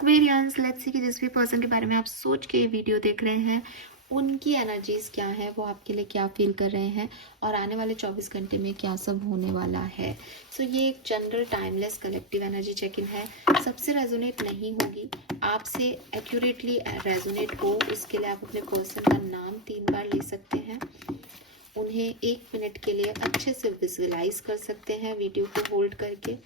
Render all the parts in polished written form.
Aquarians, let's see कि जिस भी पर्सन के बारे में आप सोच के ये वीडियो देख रहे हैं उनकी एनर्जीज क्या है, वो आपके लिए क्या फील कर रहे हैं और आने वाले 24 घंटे में क्या सब होने वाला है। सो ये एक general timeless collective energy check in है। सबसे रेजोनेट नहीं होगी, आपसे एक्यूरेटली रेजोनेट हो उसके लिए आप अपने पर्सन का नाम 3 बार ले सकते हैं। उन्हें 1 मिनट के लिए अच्छे से विजुअलाइज कर सकते हैं वीडियो को होल्ड करके,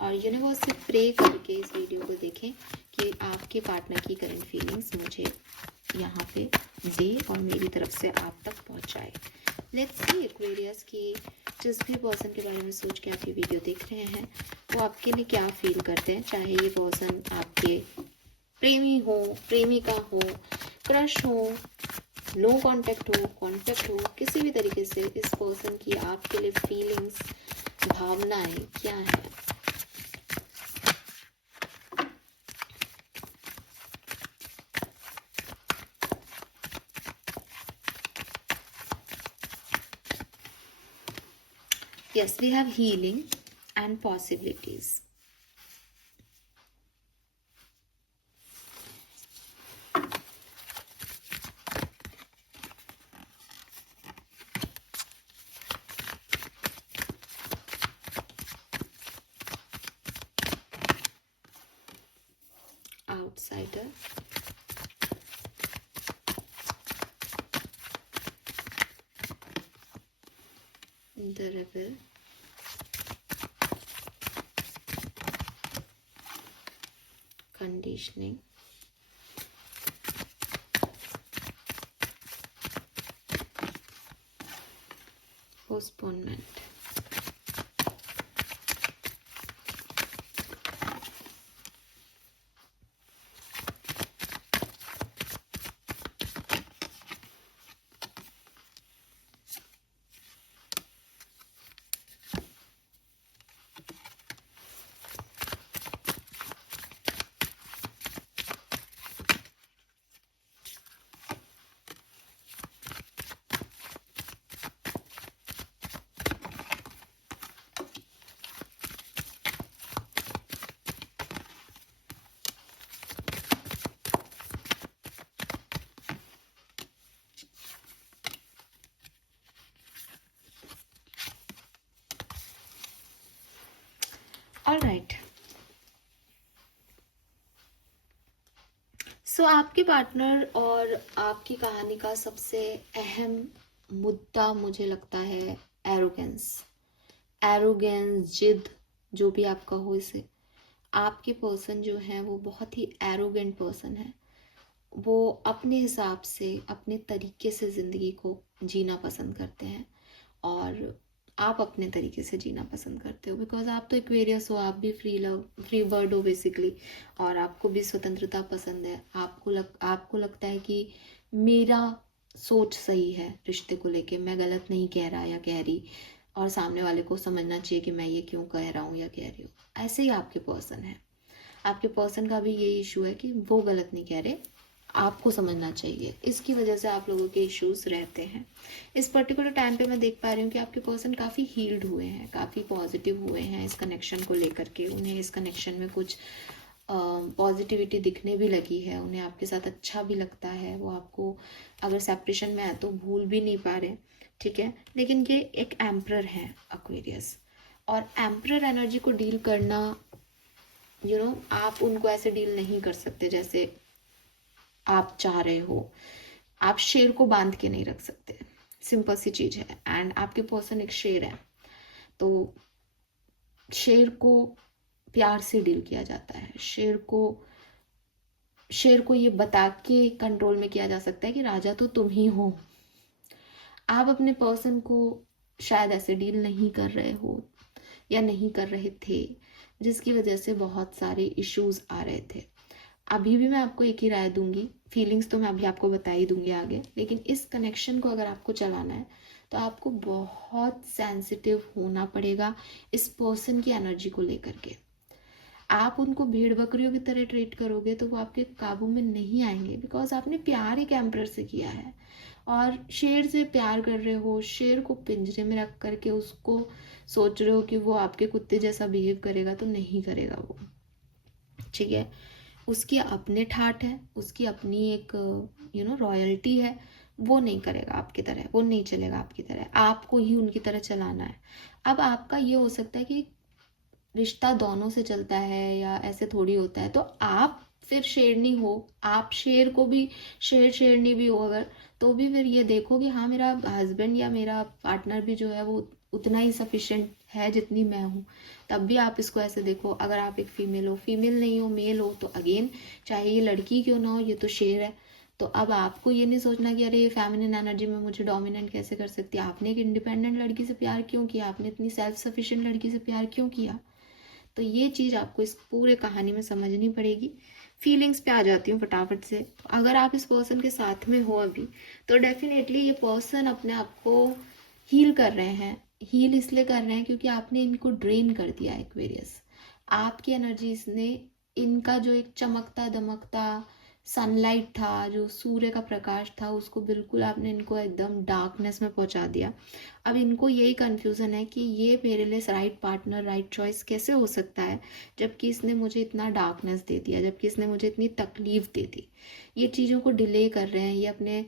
और यूनिवर्स से प्रे करके इस वीडियो को देखें कि आपके पार्टनर की करंट फीलिंग्स मुझे यहाँ पे दे और मेरी तरफ से आप तक पहुँचाए। लेट्स सी एक्वेरियस की जिस भी पर्सन के बारे में सोच के आप ये वीडियो देख रहे हैं वो आपके लिए क्या फील करते हैं, चाहे ये पर्सन आपके प्रेमी हो, प्रेमिका हो, क्रश हो, नो कांटेक्ट हो, किसी भी तरीके से इस पर्सन की आपके लिए फीलिंग्स, भावनाएं क्या है। Yes, we have healing and possibilities. Outsider. The rebel. Conditioning. Postponement. Alright, so आपके पार्टनर और आपकी कहानी का सबसे अहम मुद्दा मुझे लगता है एरोगेंस, जिद, जो भी आपका हो इसे। आपके पर्सन जो है वो बहुत ही एरोगेंट पर्सन है। वो अपने हिसाब से, अपने तरीके से ज़िंदगी को जीना पसंद करते हैं और आप अपने तरीके से जीना पसंद करते हो, बिकॉज आप तो एक्वेरियस हो, आप भी फ्री बर्ड हो बेसिकली, और आपको भी स्वतंत्रता पसंद है। आपको लगता है कि मेरा सोच सही है रिश्ते को लेके, मैं गलत नहीं कह रहा या कह रही, और सामने वाले को समझना चाहिए कि मैं ये क्यों कह रहा हूँ या कह रही हूँ। ऐसे ही आपके पर्सन है। आपके पर्सन का भी ये इशू है कि वो गलत नहीं कह रहे, आपको समझना चाहिए। इसकी वजह से आप लोगों के इश्यूज रहते हैं। इस पर्टिकुलर टाइम पे मैं देख पा रही हूँ कि आपके पर्सन काफ़ी हील्ड हुए हैं, काफ़ी पॉजिटिव हुए हैं इस कनेक्शन को लेकर के। उन्हें इस कनेक्शन में कुछ पॉजिटिविटी दिखने भी लगी है, उन्हें आपके साथ अच्छा भी लगता है। वो आपको अगर सेपरेशन में है तो भूल भी नहीं पा रहे, ठीक है। लेकिन ये एक एम्परर है एक्वेरियस, और एम्परर एनर्जी को डील करना, आप उनको ऐसे डील नहीं कर सकते जैसे आप चाह रहे हो। आप शेर को बांध के नहीं रख सकते, सिंपल सी चीज है। एंड आपके पर्सन एक शेर है, तो शेर को प्यार से डील किया जाता है। शेर को ये बता के कंट्रोल में किया जा सकता है कि राजा तो तुम ही हो। आप अपने पर्सन को शायद ऐसे डील नहीं कर रहे हो या नहीं कर रहे थे, जिसकी वजह से बहुत सारे इश्यूज आ रहे थे। अभी भी मैं आपको एक ही राय दूंगी, फीलिंग्स तो मैं अभी आपको बता ही दूंगी आगे, लेकिन इस कनेक्शन को अगर आपको चलाना है तो आपको बहुत सेंसिटिव होना पड़ेगा इस पर्सन की एनर्जी को लेकर के। आप उनको भेड़ बकरियों की तरह ट्रीट करोगे तो वो आपके काबू में नहीं आएंगे, बिकॉज आपने प्यार एक एम्परर से किया है और शेर से प्यार कर रहे हो। शेर को पिंजरे में रख करके उसको सोच रहे हो कि वो आपके कुत्ते जैसा बिहेव करेगा, तो नहीं करेगा वो, ठीक है। उसकी अपने ठाठ है, उसकी अपनी एक रॉयल्टी है। वो नहीं करेगा आपकी तरह, वो नहीं चलेगा आपकी तरह, आपको ही उनकी तरह चलाना है। अब आपका ये हो सकता है कि रिश्ता दोनों से चलता है या ऐसे थोड़ी होता है, तो आप फिर शेरनी हो, आप शेर को भी शेरनी भी हो अगर, तो भी फिर ये देखो कि हाँ मेरा हस्बैंड या मेरा पार्टनर भी जो है वो उतना ही सफिशिएंट है जितनी मैं हूँ। तब भी आप इसको ऐसे देखो। अगर आप एक फीमेल हो, फीमेल नहीं हो, मेल हो, तो अगेन चाहे ये लड़की क्यों ना हो, ये तो शेर है। तो अब आपको ये नहीं सोचना कि अरे ये फेमिनिन एनर्जी में मुझे डोमिनेंट कैसे कर सकती है। आपने एक इंडिपेंडेंट लड़की से प्यार क्यों किया, आपने इतनी सेल्फ सफिशिएंट लड़की से प्यार क्यों किया। तो ये चीज़ आपको इस पूरे कहानी में समझनी पड़ेगी। फीलिंग्स पे आ जाती हूँ फटाफट से। अगर आप इस पर्सन के साथ में हो अभी, तो डेफिनेटली ये पर्सन अपने आप को हील कर रहे हैं। हील इसलिए कर रहे हैं क्योंकि आपने इनको ड्रेन कर दिया एक्वेरियस। आपकी एनर्जीज ने, इनका जो एक चमकता दमकता सनलाइट था, जो सूर्य का प्रकाश था, उसको बिल्कुल आपने इनको एकदम डार्कनेस में पहुंचा दिया। अब इनको यही कन्फ्यूज़न है कि ये मेरे लिए राइट पार्टनर, राइट चॉइस कैसे हो सकता है, जबकि इसने मुझे इतना डार्कनेस दे दिया, जबकि इसने मुझे इतनी तकलीफ दे दी। ये चीज़ों को डिले कर रहे हैं, ये अपने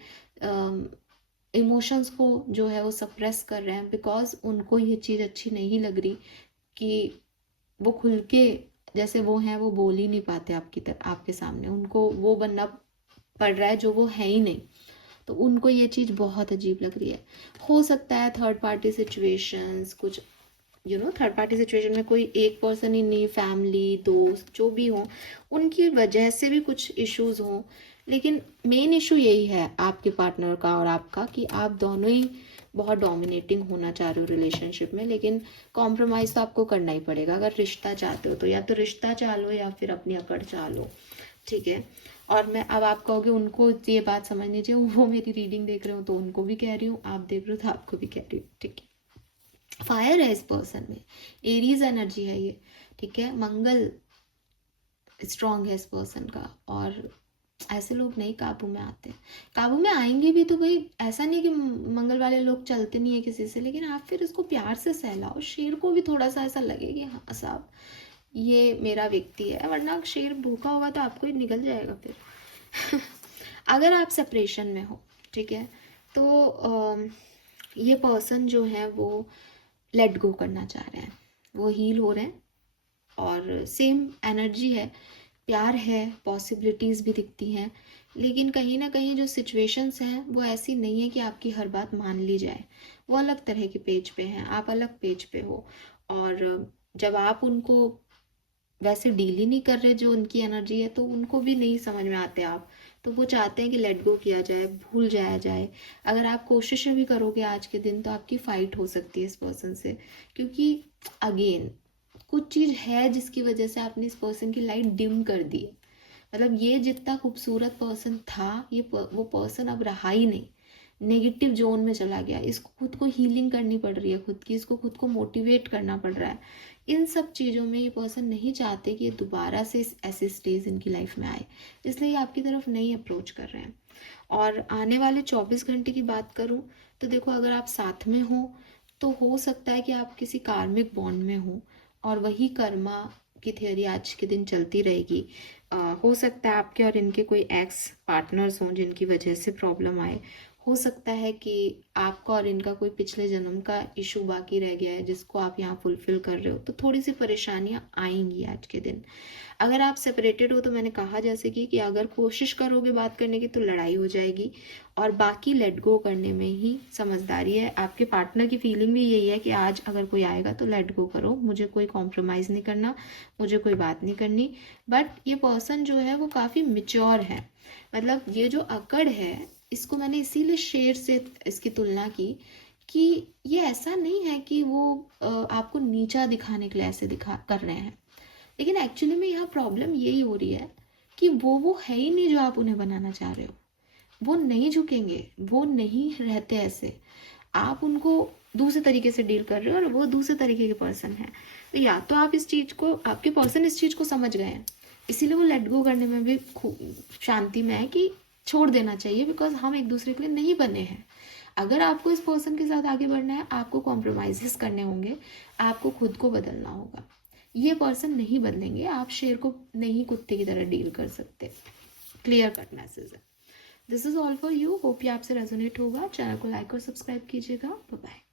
इमोशंस को जो है वो सप्रेस कर रहे हैं, बिकॉज उनको ये चीज़ अच्छी नहीं लग रही कि वो खुल के जैसे वो हैं वो बोल ही नहीं पाते आपकी तरह, आपके सामने उनको वो बनना पड़ रहा है जो वो है ही नहीं। तो उनको ये चीज़ बहुत अजीब लग रही है। हो सकता है थर्ड पार्टी सिचुएशंस, कुछ थर्ड पार्टी सिचुएशन में कोई एक पर्सन ही नहीं, फैमिली, दोस्त जो भी हो, उनकी वजह से भी कुछ इश्यूज हों। लेकिन मेन इशू यही है आपके पार्टनर का और आपका, कि आप दोनों ही बहुत डोमिनेटिंग होना चाह रहे हो रिलेशनशिप में। लेकिन कॉम्प्रोमाइज़ तो आपको करना ही पड़ेगा। अगर रिश्ता चाहते हो तो या तो रिश्ता चाह लो या फिर अपनी अकड़ चाह लो, ठीक है। और मैं, अब आप कहोगे उनको ये बात समझ लीजिए, वो मेरी रीडिंग देख रहे हो तो उनको भी कह रही हूँ, आप देख रहे हो तो आपको भी कह रही हूँ, ठीक है। फायर है इस पर्सन में, एरीज एनर्जी है ये, ठीक है। मंगल स्ट्रांग है इस पर्सन का, और ऐसे लोग नहीं काबू में आते। काबू में आएंगे भी तो भाई ऐसा नहीं कि मंगल वाले लोग चलते नहीं है किसी से, लेकिन आप फिर इसको प्यार से सहलाओ। शेर को भी थोड़ा सा ऐसा लगे कि हाँ साहब ये मेरा व्यक्ति है, वरना शेर भूखा होगा तो आपको ही निकल जाएगा फिर। अगर आप सेपरेशन में हो, ठीक है, तो ये पर्सन जो है वो लेट गो करना चाह रहे हैं, वो हील हो रहे हैं, और सेम एनर्जी है, प्यार है, पॉसिबिलिटीज़ भी दिखती हैं। लेकिन कहीं ना कहीं जो सिचुएशंस हैं वो ऐसी नहीं है कि आपकी हर बात मान ली जाए। वो अलग तरह के पेज पे हैं, आप अलग पेज पे हो। और जब आप उनको वैसे डील ही नहीं कर रहे जो उनकी एनर्जी है, तो उनको भी नहीं समझ में आते आप। तो वो चाहते हैं कि लेट गो किया जाए, भूल जाया जाए। अगर आप कोशिशें भी करोगे आज के दिन, तो आपकी फाइट हो सकती है इस पर्सन से, क्योंकि अगेन कुछ चीज़ है जिसकी वजह से आपने इस पर्सन की लाइट डिम कर दी है। मतलब ये जितना खूबसूरत पर्सन था, वो पर्सन अब रहा ही नहीं, नेगेटिव जोन में चला गया। इसको खुद को हीलिंग करनी पड़ रही है खुद की, इसको खुद को मोटिवेट करना पड़ रहा है। इन सब चीज़ों में ये पर्सन नहीं चाहते कि ये दोबारा से ऐसे स्टेज इनकी लाइफ में आए, इसलिए ये आपकी तरफ नहीं अप्रोच कर रहे हैं। और आने वाले 24 घंटे की बात करूँ तो देखो, अगर आप साथ में हो तो हो सकता है कि आप किसी कार्मिक बॉन्ड में हो, और वही कर्मा की थियोरी आज के दिन चलती रहेगी। हो सकता है आपके और इनके कोई एक्स पार्टनर्स हों जिनकी वजह से प्रॉब्लम आए। हो सकता है कि आपका और इनका कोई पिछले जन्म का इशू बाकी रह गया है जिसको आप यहाँ फुलफिल कर रहे हो, तो थोड़ी सी परेशानियाँ आएंगी आज के दिन। अगर आप सेपरेटेड हो तो मैंने कहा जैसे कि अगर कोशिश करोगे बात करने की तो लड़ाई हो जाएगी, और बाकी लेट गो करने में ही समझदारी है। आपके पार्टनर की फीलिंग भी यही है कि आज अगर कोई आएगा तो लेट गो करो, मुझे कोई कॉम्प्रोमाइज़ नहीं करना, मुझे कोई बात नहीं करनी। बट ये पर्सन जो है वो काफ़ी मिच्योर है। मतलब ये जो अकड़ है, इसको मैंने इसीलिए शेर से इसकी तुलना की, कि ये ऐसा नहीं है कि वो आपको नीचा दिखाने के लिए ऐसे दिखा कर रहे हैं। लेकिन एक्चुअली में यहाँ प्रॉब्लम यही हो रही है कि वो है ही नहीं जो आप उन्हें बनाना चाह रहे हो। वो नहीं झुकेंगे, वो नहीं रहते ऐसे। आप उनको दूसरे तरीके से डील कर रहे हो और वो दूसरे तरीके के पर्सन है। तो या तो आप इस चीज़ को, आपके पर्सन इस चीज़ को समझ गए हैं, इसीलिए वो लेट गो करने में भी शांति में है कि छोड़ देना चाहिए, बिकॉज हम एक दूसरे के लिए नहीं बने हैं। अगर आपको इस पर्सन के साथ आगे बढ़ना है, आपको कॉम्प्रोमाइज़ करने होंगे, आपको खुद को बदलना होगा। ये पर्सन नहीं बदलेंगे, आप शेर को नहीं कुत्ते की तरह डील कर सकते। क्लियर कट मैसेज है। This is all for you. Hope ये आपसे रेजोनेट होगा। चैनल को लाइक और सब्सक्राइब कीजिएगा। Bye bye.